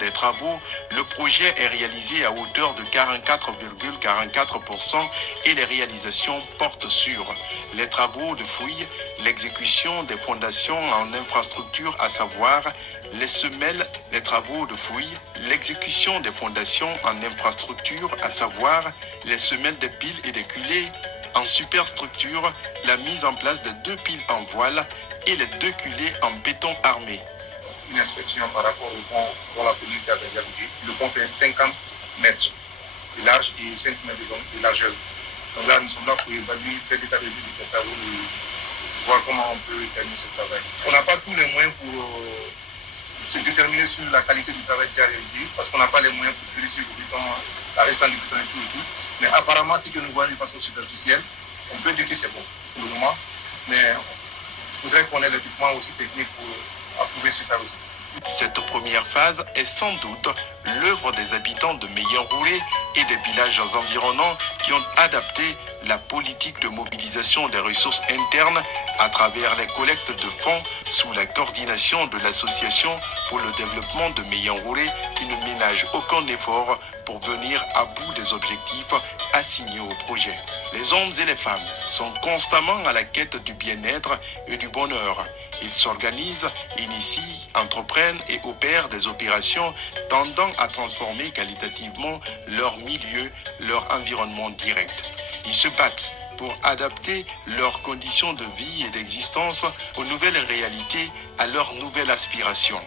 des travaux, le projet est réalisé à hauteur de 44,44% et les réalisations portent sur les travaux de fouilles, l'exécution des fondations en infrastructure, à savoir les semelles, les travaux de fouilles, l'exécution des fondations en infrastructure, à savoir les semelles de piles et de culées, en superstructure, la mise en place de 2 piles en voile et les 2 culées en béton armé. Une inspection par rapport au pont dont la communauté avait réalisé. Le pont fait 50 mètres de large et 5 mètres de largeur. Donc là, nous sommes là pour évaluer, faire l'état de vue de ces travaux et voir comment on peut terminer ce travail. On n'a pas tous les moyens pour se déterminer sur la qualité du travail déjà réalisé, parce qu'on n'a pas les moyens pour vérifier le béton, la restante du béton et tout. Mais apparemment, ce que nous voyons de façon superficielle, on peut dire que c'est bon pour le moment, mais il faudrait qu'on ait l'équipement aussi technique pour approuver ce travail. Cette première phase est sans doute l'œuvre des habitants de Meyenroulé et des villages environnants qui ont adapté la politique de mobilisation des ressources internes à travers les collectes de fonds sous la coordination de l'association pour le développement de Meyenroulé qui ne ménage aucun effort pour venir à bout des objectifs assignés au projet. Les hommes et les femmes sont constamment à la quête du bien-être et du bonheur. Ils s'organisent, initient, entreprennent et opèrent des opérations tendant à transformer qualitativement leur milieu, leur environnement direct. Ils se battent pour adapter leurs conditions de vie et d'existence aux nouvelles réalités, à leurs nouvelles aspirations.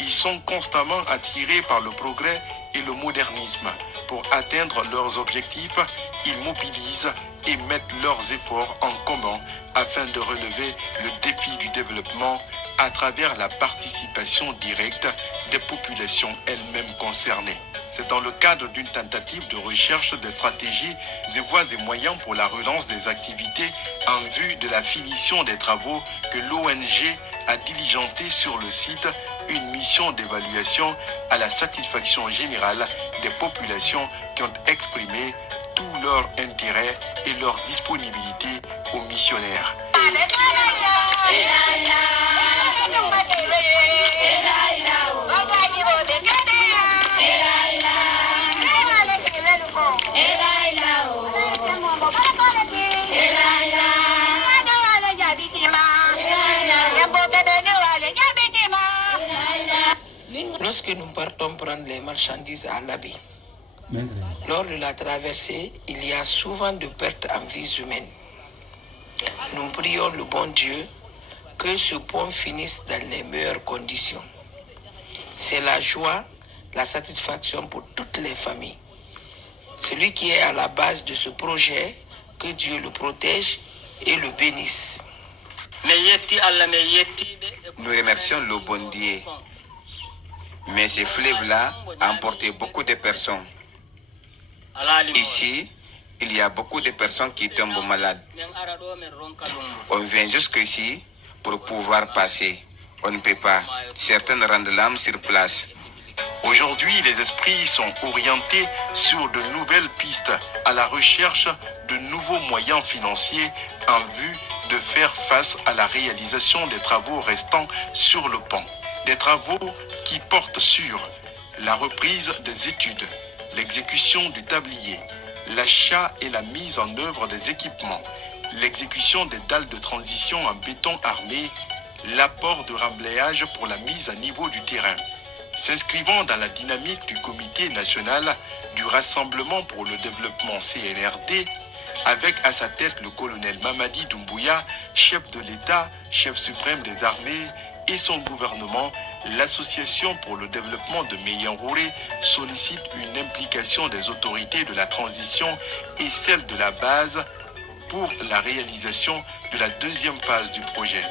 Ils sont constamment attirés par le progrès et le modernisme. Pour atteindre leurs objectifs, ils mobilisent et mettent leurs efforts en commun afin de relever le défi du développement à travers la participation directe des populations elles-mêmes concernées. C'est dans le cadre d'une tentative de recherche des stratégies et voies et moyens pour la relance des activités en vue de la finition des travaux que l'ONG a diligenté sur le site une mission d'évaluation à la satisfaction générale des populations qui ont exprimé tout leur intérêt et leur disponibilité aux missionnaires. Lorsque nous partons prendre les marchandises à l'abri, lors de la traversée, il y a souvent de pertes en vies humaines. Nous prions le bon Dieu que ce pont finisse dans les meilleures conditions. C'est la joie, la satisfaction pour toutes les familles. Celui qui est à la base de ce projet, que Dieu le protège et le bénisse. Nous remercions le bon Dieu. Mais ce fleuve-là a emporté beaucoup de personnes. Ici, il y a beaucoup de personnes qui tombent malades. On vient jusqu'ici pour pouvoir passer. On ne peut pas. Certaines rendent l'âme sur place. Aujourd'hui, les esprits sont orientés sur de nouvelles pistes à la recherche de nouveaux moyens financiers en vue de faire face à la réalisation des travaux restants sur le pont. Des travaux qui portent sur la reprise des études, l'exécution du tablier, l'achat et la mise en œuvre des équipements, l'exécution des dalles de transition en béton armé, l'apport de remblayage pour la mise à niveau du terrain. S'inscrivant dans la dynamique du Comité national du Rassemblement pour le développement CNRD, avec à sa tête le colonel Mamadi Doumbouya, chef de l'État, chef suprême des armées, et son gouvernement, l'Association pour le développement de Meyenroulé sollicite une implication des autorités de la transition et celle de la base pour la réalisation de la deuxième phase du projet.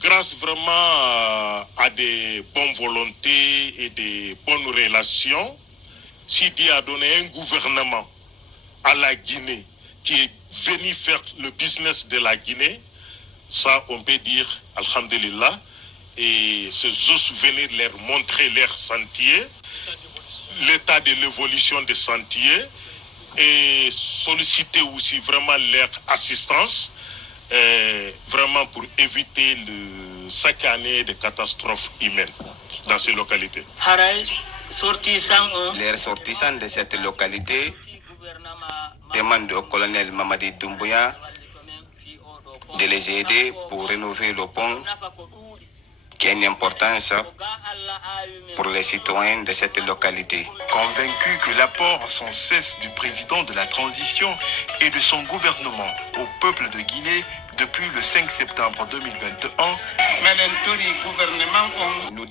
Grâce vraiment à des bonnes volontés et des bonnes relations, Sidi a donné un gouvernement à la Guinée qui est venu faire le business de la Guinée. Ça, on peut dire, alhamdulillah, et c'est juste venir leur montrer leur sentier, l'état de l'évolution des sentiers, et solliciter aussi vraiment leur assistance, vraiment pour éviter chaque année des catastrophes humaines dans ces localités. Les ressortissants de cette localité demandent au colonel Mamadi Doumbouya de les aider pour rénover le pont qui a une importance pour les citoyens de cette localité. Convaincu que l'apport sans cesse du président de la transition et de son gouvernement au peuple de Guinée depuis le 5 septembre 2021, Nous